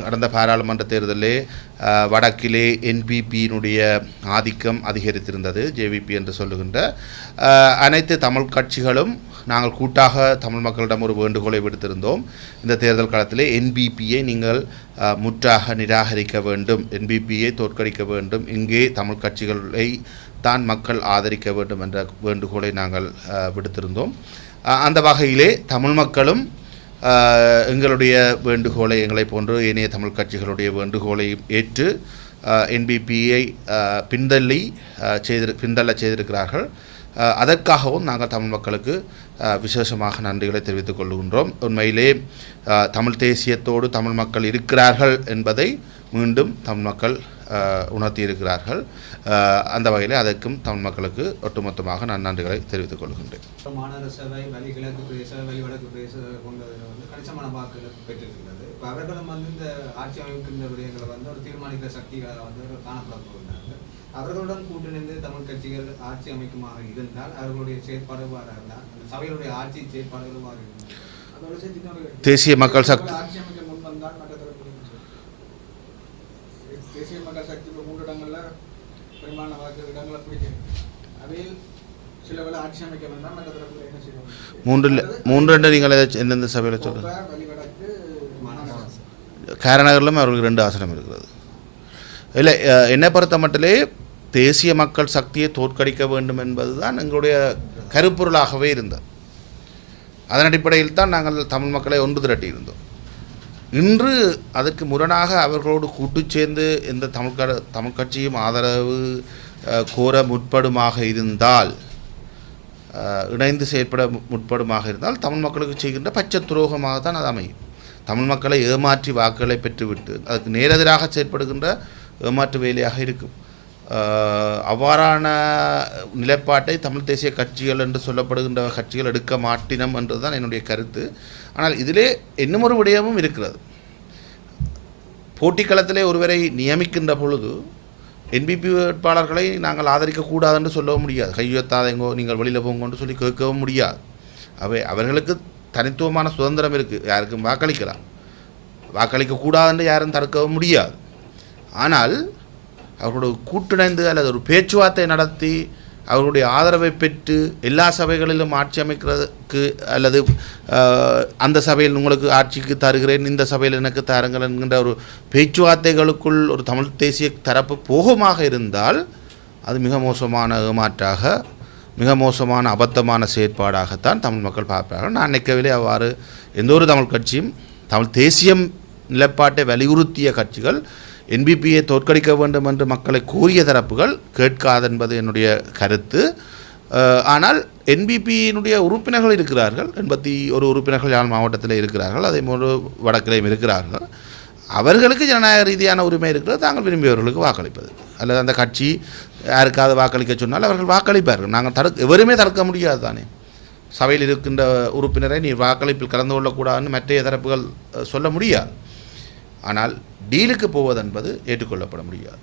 கடந்த பாராளுமன்ற தேர்தலிலே வடக்கிலே என்பிபியினுடைய ஆதிக்கம் அதிகரித்திருந்தது. ஜேவிபி என்று சொல்லுகின்ற அனைத்து தமிழ் கட்சிகளும் நாங்கள் கூட்டாக தமிழ் மக்களிடம் ஒரு வேண்டுகோளை விடுத்திருந்தோம். இந்த தேர்தல் காலத்திலே என்பிபியை நீங்கள் முற்றாக நிராகரிக்க வேண்டும், என்பிபியை தோற்கடிக்க வேண்டும், இங்கே தமிழ் கட்சிகளை தான் மக்கள் ஆதரிக்க வேண்டும் என்ற வேண்டுகோளை நாங்கள் விடுத்திருந்தோம். அந்த வகையிலே தமிழ் மக்களும் எங்களுடைய வேண்டுகோளை, எங்களை போன்று ஏனைய தமிழ் கட்சிகளுடைய வேண்டுகோளையும் ஏற்று என்பிபியை பின்தள்ள செய்திருக்கிறார்கள். அதற்காகவும் நாங்கள் தமிழ் மக்களுக்கு விசேஷமாக நன்றிகளை தெரிவித்துக் கொள்கின்றோம். உண்மையிலே தமிழ் தேசியத்தோடு தமிழ் மக்கள் இருக்கிறார்கள் என்பதை மீண்டும் தமிழ் மக்கள் உணர்த்தியிருக்கிறார்கள். அந்த வகையில் அதற்கும் தமிழ் மக்களுக்கு ஒட்டுமொத்தமாக நான் நன்றிகளை தெரிவித்துக் கொள்கின்றேன். மாநகர சபை வலிகிழக்கு பிரதேச வலிவடக்கு பிரதேச கொண்டது கணிசமான வாக்குகள் பெற்றிருக்கிறது. இப்போ அவர்களும் இந்த ஆட்சி அமைக்கின்ற விடயங்களை ஒரு தீர்மானிக்கிற சக்திகளாக காணப்பட போகிறார்கள். அவர்களுடன் கூட்டிணைந்து தமிழ் கட்சிகள் ஆட்சி அமைக்குமாக இருந்தால் அவர்களுடைய செயற்பாடுவாக இருந்தால் அந்த சபைகளுடைய ஆட்சி செயற்பாடுகளுமாக இருந்தால் தேசிய மக்கள் சக்தி ஆட்சி அமைக்க முன் வந்தால் தேசிய மக்கள் சக்தி 3 இடங்களில் பெரும்பாலான வாக்கு இடங்களை பிடிக்கிறது. அவையில் சில வேலை ஆட்சி அமைக்க வந்தால் மற்ற தரப்பில் என்ன செய்வோம்? மூன்று நீங்கள் எந்தெந்த சபையில் சொல்லுங்கள். வலிவடக்கு காரநகரிலும் அவர்களுக்கு 2 ஆசனம் இருக்கிறது. இல்லை, என்னை பொறுத்த மட்டிலே தேசிய மக்கள் சக்தியை தோற்கடிக்க வேண்டும் என்பதுதான் எங்களுடைய கருப்பொருளாகவே இருந்தது. அதன் அடிப்படையில் தான் நாங்கள் தமிழ் மக்களை ஒன்று திரட்டியிருந்தோம். இன்று அதற்கு முரணாக அவர்களோடு கூட்டு சேர்ந்து எந்த தமிழ் கட்சியும் ஆதரவு கோர முற்படுமாக இருந்தால், இணைந்து செயற்பட முற்படுமாக இருந்தால் தமிழ் மக்களுக்கு செய்கின்ற பச்சை துரோகமாக தான் அது அமையும். தமிழ் மக்களை ஏமாற்றி வாக்குகளை பெற்றுவிட்டு அதுக்கு நேரெதிராக செயற்படுகின்ற ஏமாற்று வேலையாக இருக்கும். அவ்வாறான நிலைப்பாட்டை தமிழ் தேசிய கட்சிகள் என்று சொல்லப்படுகின்ற கட்சிகள் எடுக்க மாட்டினம் என்றுதான் என்னுடைய கருத்து. ஆனால் இதிலே இன்னும் ஒரு விடயமும் இருக்கிறது. போட்டிக்களத்திலே ஒருவரை நியமிக்கின்ற பொழுது என்பிபி வேட்பாளர்களை நாங்கள் ஆதரிக்கக்கூடாது என்று சொல்லவும் முடியாது. கையெழுத்தாதெங்கோ நீங்கள் வெளியில் போங்கன்னு சொல்லி கேட்கவும் முடியாது. அவர்களுக்கு தனித்துவமான சுதந்திரம் இருக்குது. யாருக்கும் வாக்களிக்கலாம், வாக்களிக்கக்கூடாதுன்னு யாரும் தடுக்கவும் முடியாது. ஆனால் அவர்களுடைய கூட்டிணைந்து அல்லது ஒரு பேச்சுவார்த்தை நடத்தி அவர்களுடைய ஆதரவை பெற்று எல்லா சபைகளிலும் ஆட்சி அமைக்கிறதுக்கு, அல்லது அந்த சபையில் உங்களுக்கு ஆட்சிக்கு தருகிறேன், இந்த சபையில் எனக்கு தாருங்கள் என்கின்ற ஒரு பேச்சுவார்த்தைகளுக்குள் ஒரு தமிழ் தேசிய தரப்பு போகமாக இருந்தால் அது மிக மோசமான ஏமாற்றாக, மிக மோசமான அபத்தமான செயற்பாடாகத்தான் தமிழ் மக்கள் பார்ப்பார்கள். நான் நினைக்கவில்லை அவ்வாறு எந்த ஒரு தமிழ் கட்சியும், தமிழ் தேசியம் நிலைப்பாட்டை வலியுறுத்திய கட்சிகள் என்பிபியை தோற்கடிக்க வேண்டும் என்று மக்களை கூறிய தரப்புகள் கேட்காது என்பது என்னுடைய கருத்து. ஆனால் என்பிபியினுடைய உறுப்பினர்கள் இருக்கிறார்கள், 81 உறுப்பினர்கள் யாழ் மாவட்டத்தில் இருக்கிறார்கள், அதே போன்று வடக்கிலையும் இருக்கிறார்கள். அவர்களுக்கு ஜனநாயக ரீதியான உரிமை இருக்கிறது, தாங்கள் விரும்பியவர்களுக்கு வாக்களிப்பது. அல்லது அந்த கட்சி யாருக்காவது வாக்களிக்க சொன்னால் அவர்கள் வாக்களிப்பார்கள். நாங்கள் எவருமே தடுக்க முடியாது தானே. சபையில் இருக்கின்ற உறுப்பினரை நீ வாக்களிப்பில் கலந்து கொள்ளக்கூடாதுன்னு மற்ற தரப்புகள் சொல்ல முடியாது. ஆனால் டீலுக்கு போவதென்பது ஏற்றுக்கொள்ளப்பட முடியாது.